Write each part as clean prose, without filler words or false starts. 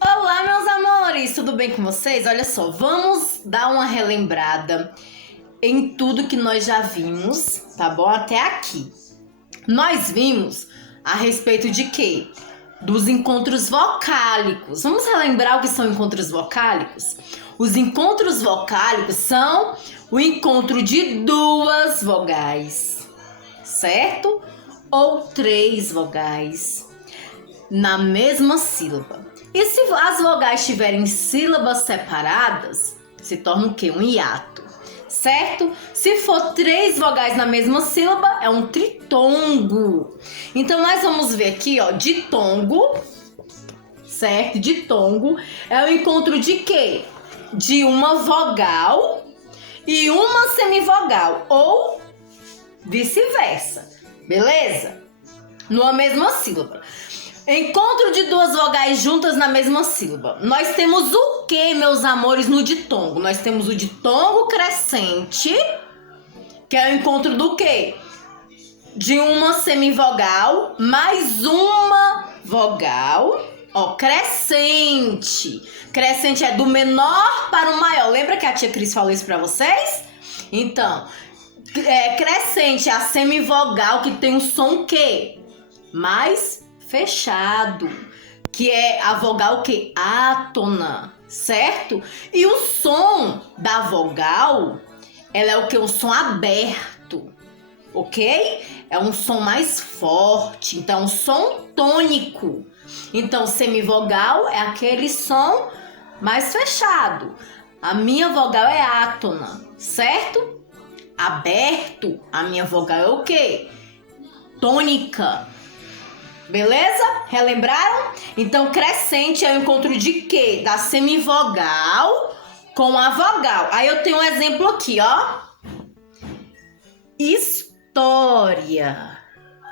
Olá, meus amores, tudo bem com vocês? Olha só, vamos dar uma relembrada em tudo que nós já vimos, tá bom? Até aqui. Nós vimos a respeito de quê? Dos encontros vocálicos. Vamos relembrar o que são encontros vocálicos? Os encontros vocálicos são o encontro de duas vogais, certo? Ou três vogais na mesma sílaba. E se as vogais tiverem sílabas separadas, se torna o quê? Um hiato, certo? Se for três vogais na mesma sílaba, é um tritongo. Então, nós vamos ver aqui, ó, ditongo, certo? Ditongo é o encontro de quê? De uma vogal e uma semivogal, ou vice-versa, beleza? Numa mesma sílaba. Encontro de duas vogais juntas na mesma sílaba. Nós temos o que, meus amores, no ditongo? Nós temos o ditongo crescente, que é o encontro do quê? De uma semivogal mais uma vogal, ó, crescente. Crescente é do menor para o maior. Lembra que a tia Cris falou isso pra vocês? Então, crescente é a semivogal que tem um som que mais fechado, que é a vogal que átona, certo? E o som da vogal, ela é o que? Um som aberto, ok? É um som mais forte, então um som tônico. Então semivogal é aquele som mais fechado. A minha vogal é átona, certo? Aberto, a minha vogal é o quê? Tônica. Beleza? Relembraram? Então, crescente é o encontro de quê? Da semivogal com a vogal. Aí eu tenho um exemplo aqui, ó. História.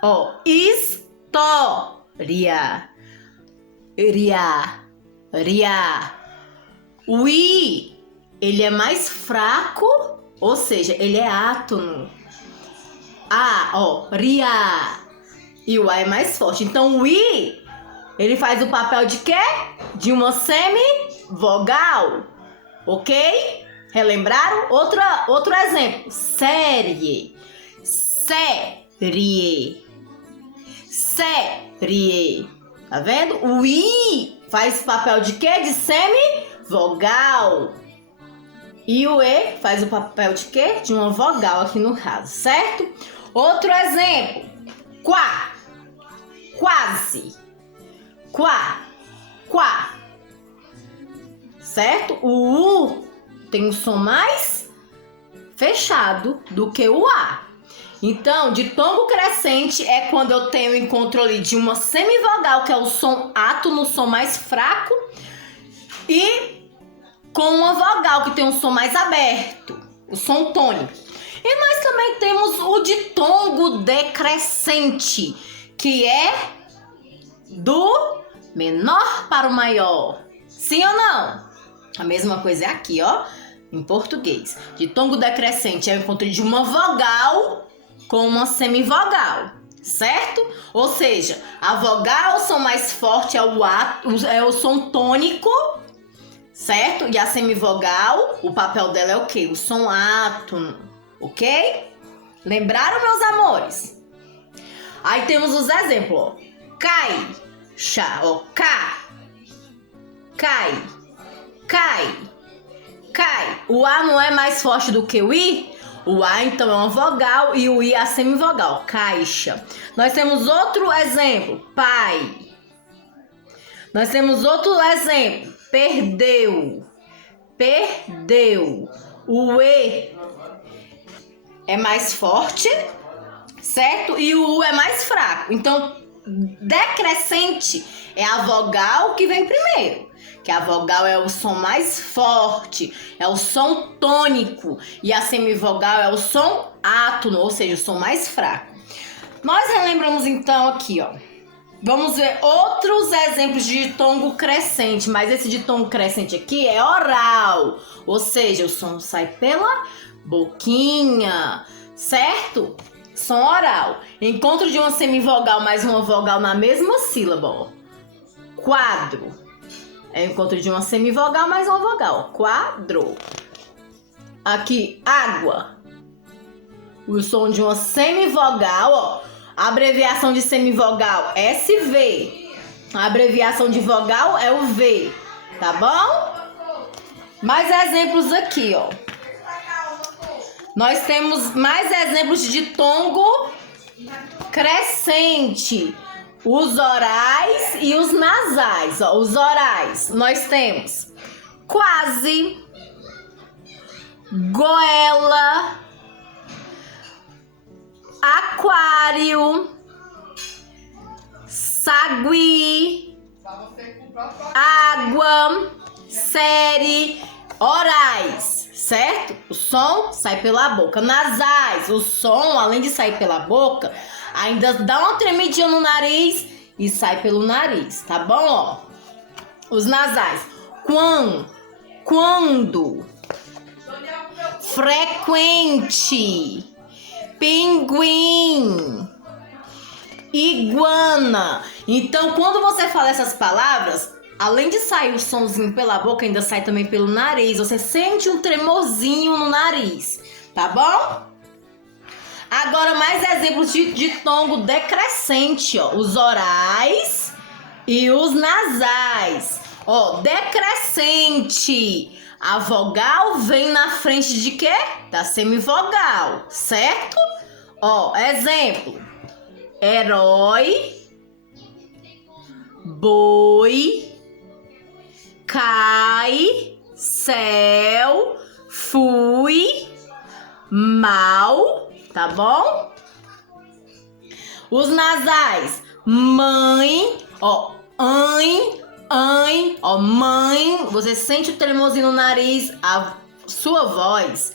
Ó, história. Ria. O I, ele é mais fraco, ou seja, ele é átono. A, ó, ria. E o A é mais forte. Então, o I, ele faz o papel de quê? De uma semivogal. Ok? Relembraram? Outro exemplo. Série. Série. Tá vendo? O I faz o papel de quê? De semivogal. E o E faz o papel de quê? De uma vogal aqui no caso, certo? Outro exemplo. Quá. Quase. Quá. Certo? O U tem um som mais fechado do que o A. Então, ditongo crescente é quando eu tenho o encontro ali de uma semivogal, que é o som átono, o som mais fraco, e com uma vogal que tem um som mais aberto, o som tônico. E nós também temos o ditongo decrescente, que é do menor para o maior. Sim ou não? A mesma coisa é aqui, ó, em português. Ditongo decrescente é o encontro de uma vogal com uma semivogal, certo? Ou seja, a vogal, o som mais forte é o som tônico, certo? E a semivogal, o papel dela é o quê? O som átono, ok? Lembraram, meus amores? Aí temos os exemplos, ó. Caixa, ó, cai. O A não é mais forte do que o I? O A, então, é uma vogal e o I é a semivogal, caixa. Nós temos outro exemplo, pai. Nós temos outro exemplo, perdeu. O E é mais forte, certo? E o U é mais fraco. Então, decrescente é a vogal que vem primeiro. Que a vogal é o som mais forte, é o som tônico. E a semivogal é o som átono, ou seja, o som mais fraco. Nós relembramos então aqui, ó. Vamos ver outros exemplos de ditongo crescente, mas esse ditongo crescente aqui é oral, ou seja, o som sai pela boquinha, certo? som oral. Encontro de uma semivogal mais uma vogal na mesma sílaba, ó. Quadro. É o encontro de uma semivogal mais uma vogal. Quadro. Aqui, água. O som de uma semivogal, ó. A abreviação de semivogal, SV. A abreviação de vogal é o V. Tá bom? Mais exemplos aqui, ó. Nós temos mais exemplos de ditongo crescente. Os orais e os nasais. Ó, os orais, nós temos quase, goela, aquário, sagui, água, série, orais, certo? O som sai pela boca. Nasais, o som, além de sair pela boca, ainda dá uma tremidinha no nariz e sai pelo nariz, tá bom? Ó, os nasais. Quando, frequente, pinguim, iguana. Então, quando você fala essas palavras, além de sair o sonzinho pela boca, ainda sai também pelo nariz. Você sente um tremorzinho no nariz, tá bom? Agora, mais exemplos de ditongo decrescente, ó. Os orais e os nasais. Ó, decrescente. A vogal vem na frente de quê? Da semivogal, certo? Ó, exemplo. Herói, boi, cai, céu, fui, mal, tá bom? Os nasais, mãe, ó, ó, mãe, você sente o tremorzinho no nariz, a sua voz,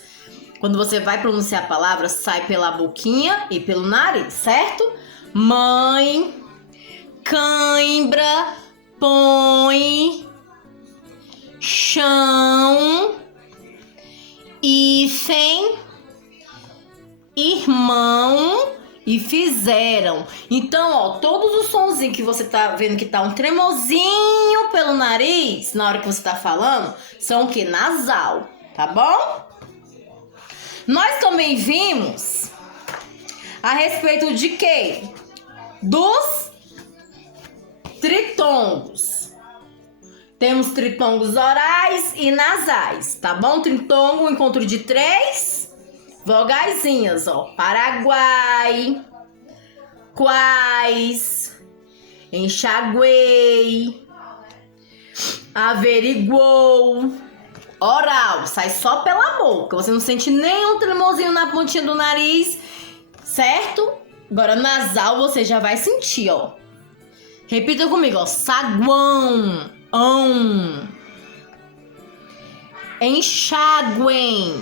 quando você vai pronunciar a palavra, sai pela boquinha e pelo nariz, certo? Mãe, cãibra, põe, chão, hífen, irmão e fizeram. Então, ó, todos os sonzinhos que você tá vendo que tá um tremorzinho pelo nariz na hora que você tá falando, são o que? Nasal, tá bom? Nós também vimos a respeito de quê? Dos tritongos. Temos tritongos orais e nasais, tá bom? Tritongo, um encontro de 3 vogaizinhas, ó. Paraguai, quais, enxaguei, averiguou. Oral, sai só pela boca. Você não sente nenhum tremorzinho na pontinha do nariz, certo? Agora, nasal, você já vai sentir, ó. Repita comigo, ó. Saguão, enxaguem,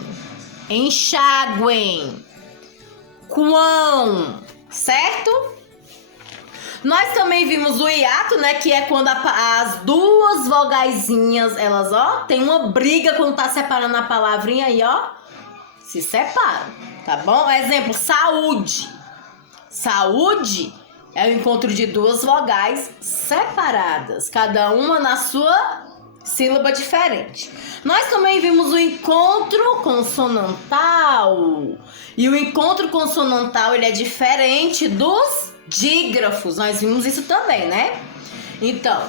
enxaguem, quão, certo? Nós também vimos o hiato, né? Que é quando as duas vogaizinhas, elas, ó, tem uma briga quando tá separando a palavrinha aí, ó. Se separam, tá bom? Exemplo, saúde. Saúde é o encontro de duas vogais separadas, cada uma na sua sílaba diferente. Nós também vimos o encontro consonantal. E o encontro consonantal, ele é diferente dos dígrafos. Nós vimos isso também, né? Então,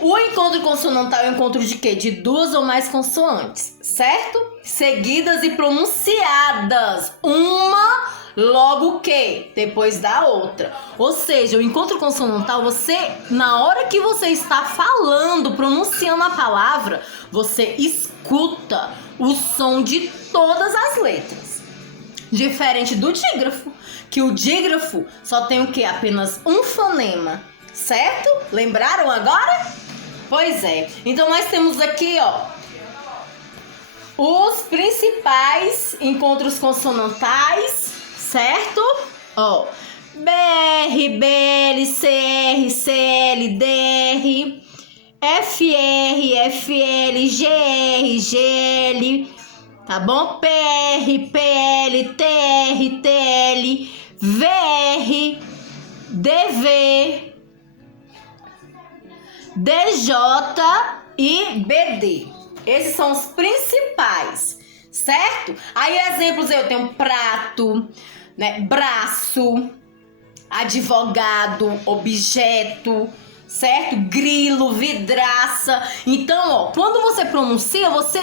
o encontro consonantal é o encontro de quê? De duas ou mais consoantes, certo? Seguidas e pronunciadas. Uma logo que depois da outra. Ou seja, o encontro consonantal, você, na hora que você está falando, pronunciando a palavra, você escuta o som de todas as letras. Diferente do dígrafo, que o dígrafo só tem o quê? Apenas um fonema, certo? Lembraram agora? Pois é. Então nós temos aqui, ó, os principais encontros consonantais, certo? Ó, BR, BL, CR, CL, DR, FR, FL, GR, GL, tá bom? PR, PL, TR, TL, VR, DV, DJ e BD. Esses são os principais, certo? Aí exemplos eu tenho prato, né, braço, advogado, objeto, certo? Grilo, vidraça. Então, ó, quando você pronuncia, você,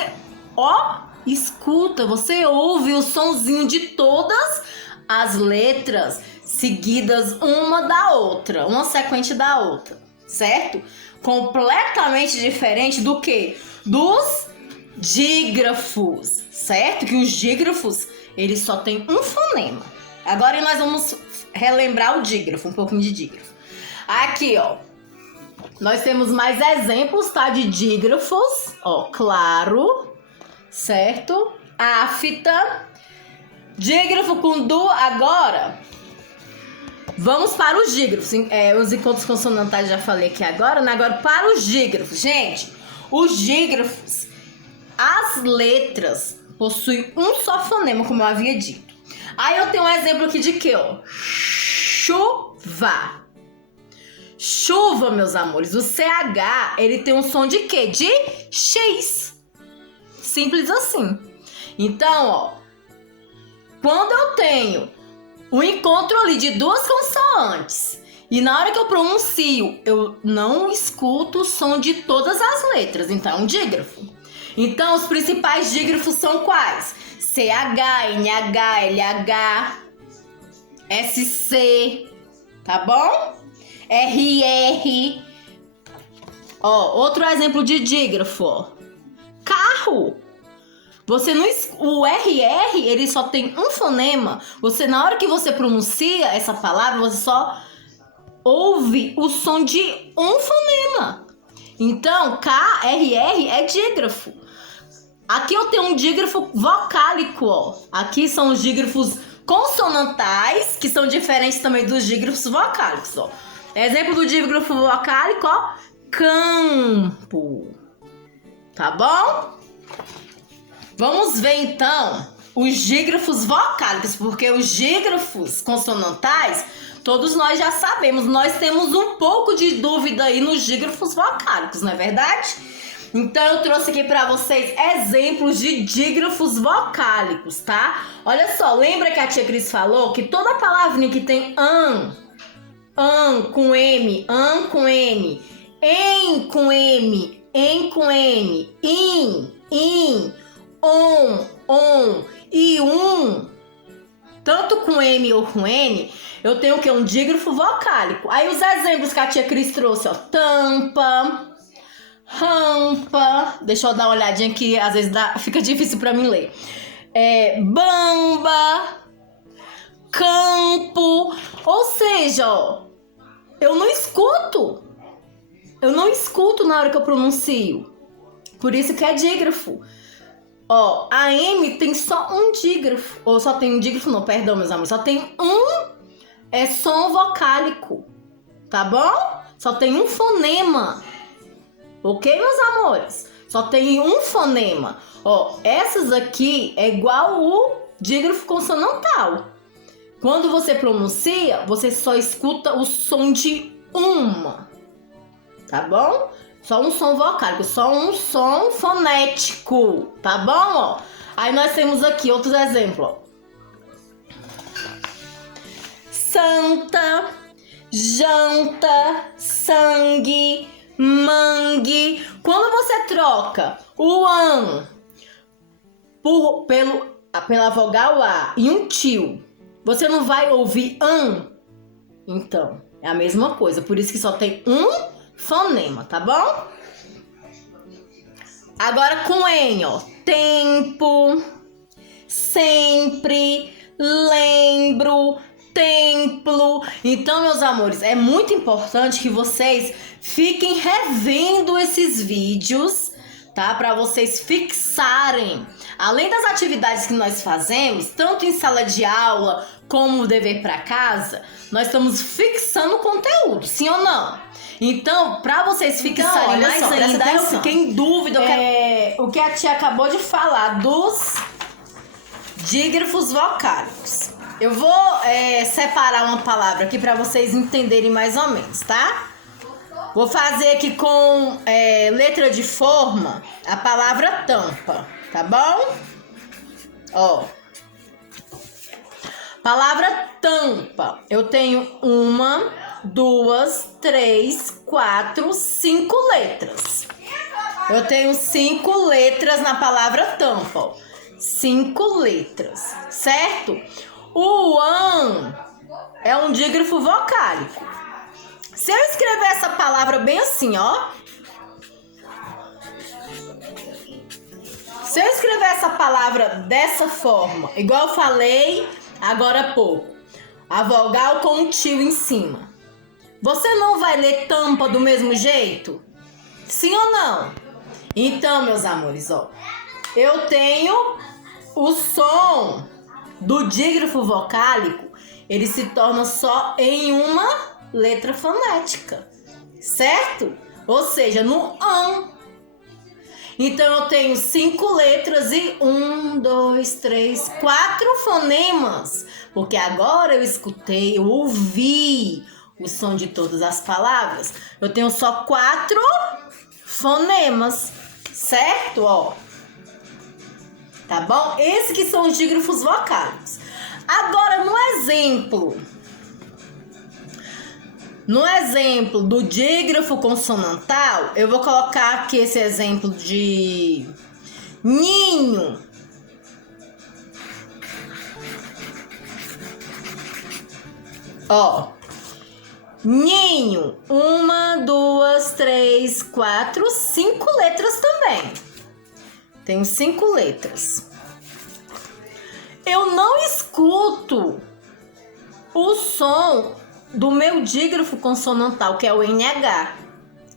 ó, escuta, você ouve o sonzinho de todas as letras seguidas uma da outra, uma sequente da outra, certo? Completamente diferente do que? Dos dígrafos, certo? Que os dígrafos, eles só tem um fonema. Agora nós vamos relembrar o dígrafo, um pouquinho de dígrafo. Aqui, ó, nós temos mais exemplos, tá? De dígrafos, ó, claro, certo? Afta, dígrafo com du. Agora, vamos para os dígrafos. Os encontros consonantais já falei aqui agora, né? Agora para os dígrafos. Gente, os dígrafos, as letras possuem um só fonema, como eu havia dito. Aí eu tenho um exemplo aqui de quê, ó? Chuva. Chuva, meus amores. O CH, ele tem um som de quê? De X. Simples assim. Então, ó, quando eu tenho o encontro ali de duas consoantes e na hora que eu pronuncio, eu não escuto o som de todas as letras. Então, é um dígrafo. Então, os principais dígrafos são quais? CH, NH, LH, SC, tá bom? RR. Ó, outro exemplo de dígrafo, ó. Carro. Você não, o RR, ele só tem um fonema. Você, na hora que você pronuncia essa palavra, você só ouve o som de um fonema. Então, KRR é dígrafo. Aqui eu tenho um dígrafo vocálico, ó. Aqui são os dígrafos consonantais, que são diferentes também dos dígrafos vocálicos, ó. Exemplo do dígrafo vocálico, ó. Campo. Tá bom? Vamos ver, então, os dígrafos vocálicos, porque os dígrafos consonantais, todos nós já sabemos. Nós temos um pouco de dúvida aí nos dígrafos vocálicos, não é verdade? Então, eu trouxe aqui pra vocês exemplos de dígrafos vocálicos, tá? Olha só, lembra que a tia Cris falou que toda palavrinha que tem an com M, an com M, em com M, em com M, in, on e tanto com M ou com N, eu tenho o que? Um dígrafo vocálico. Aí os exemplos que a tia Cris trouxe, ó, tampa, rampa, deixa eu dar uma olhadinha que às vezes fica difícil pra mim ler. Bamba, campo, ou seja, ó, eu não escuto na hora que eu pronuncio. Por isso que é dígrafo. Ó, a M tem só um dígrafo, ou só tem um dígrafo, não, perdão, meus amores, só tem um som vocálico, tá bom? Só tem um fonema. Ok, meus amores? Só tem um fonema. Ó, essas aqui é igual o dígrafo consonantal. Quando você pronuncia, você só escuta o som de uma. Tá bom? Só um som vocálico, só um som fonético. Tá bom, ó? Aí nós temos aqui outros exemplos, ó. Santa, janta, sangue, mangue. Quando você troca o an pela vogal A e um tio, você não vai ouvir an? Então, é a mesma coisa. Por isso que só tem um fonema, tá bom? Agora com en, ó. Tempo, sempre, lembro, templo. Então, meus amores, é muito importante que vocês fiquem revendo esses vídeos, tá? Para vocês fixarem. Além das atividades que nós fazemos, tanto em sala de aula como dever para casa, nós estamos fixando o conteúdo, sim ou não? Então, para vocês fixarem mais ainda, eu fiquei em dúvida. O que a tia acabou de falar dos dígrafos vocálicos. Eu vou separar uma palavra aqui para vocês entenderem mais ou menos, tá? Vou fazer aqui com letra de forma a palavra tampa, tá bom? Ó. Palavra tampa. Eu tenho 1, 2, 3, 4, 5 letras. Eu tenho 5 letras na palavra tampa, ó. 5 letras, certo? O an é um dígrafo vocálico. Se eu escrever essa palavra bem assim, ó. Se eu escrever essa palavra dessa forma, igual eu falei agora há pouco, a vogal com um tio em cima, você não vai ler tampa do mesmo jeito? Sim ou não? Então, meus amores, ó, eu tenho o som do dígrafo vocálico, ele se torna só em uma letra fonética, certo? Ou seja, no an. Então eu tenho 5 letras e 1, 2, 3, 4 fonemas, porque agora eu escutei, eu ouvi o som de todas as palavras. Eu tenho só 4 fonemas, certo? Ó. Tá bom? Esses que são os dígrafos vocálicos. Agora, no exemplo do dígrafo consonantal, eu vou colocar aqui esse exemplo de ninho. Ó. Ninho. 1, 2, 3, 4, 5 letras também. Tenho 5 letras. Eu não escuto o som do meu dígrafo consonantal, que é o NH,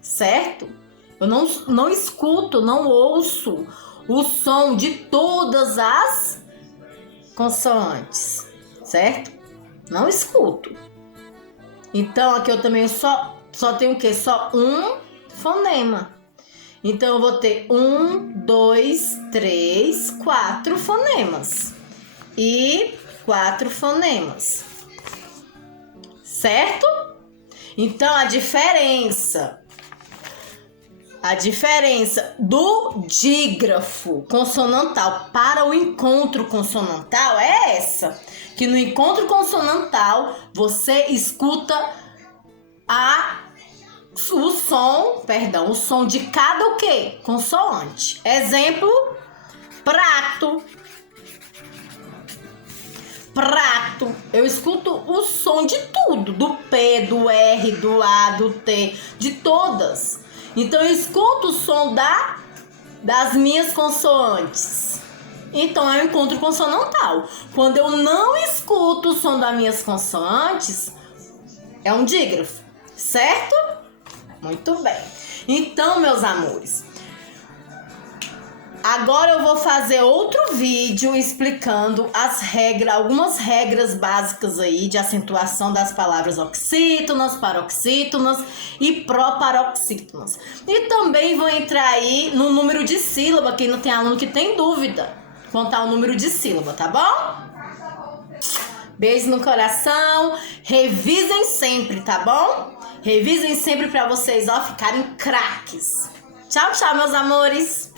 certo? Eu não escuto, não ouço o som de todas as consoantes, certo? Não escuto. Então, aqui eu também só tenho o quê? Só um fonema. Então, eu vou ter 1, 2, 3, 4 fonemas. E 4 fonemas. Certo? Então, a diferença do dígrafo consonantal para o encontro consonantal é essa. Que no encontro consonantal, você escuta o som de cada o quê? Consoante. Exemplo, prato. Prato. Eu escuto o som de tudo. Do P, do R, do A, do T. De todas. Então, eu escuto o som das minhas consoantes. Então, é um encontro consonantal. Quando eu não escuto o som das minhas consoantes, é um dígrafo. Certo? Muito bem. Então, meus amores, agora eu vou fazer outro vídeo explicando algumas regras básicas aí de acentuação das palavras oxítonas, paroxítonas e proparoxítonas. E também vou entrar aí no número de sílaba, que não tem aluno que tem dúvida quanto ao número de sílaba, tá bom? Beijo no coração. Revisem sempre, tá bom? Revisem sempre para vocês, ó, ficarem craques. Tchau, tchau, meus amores.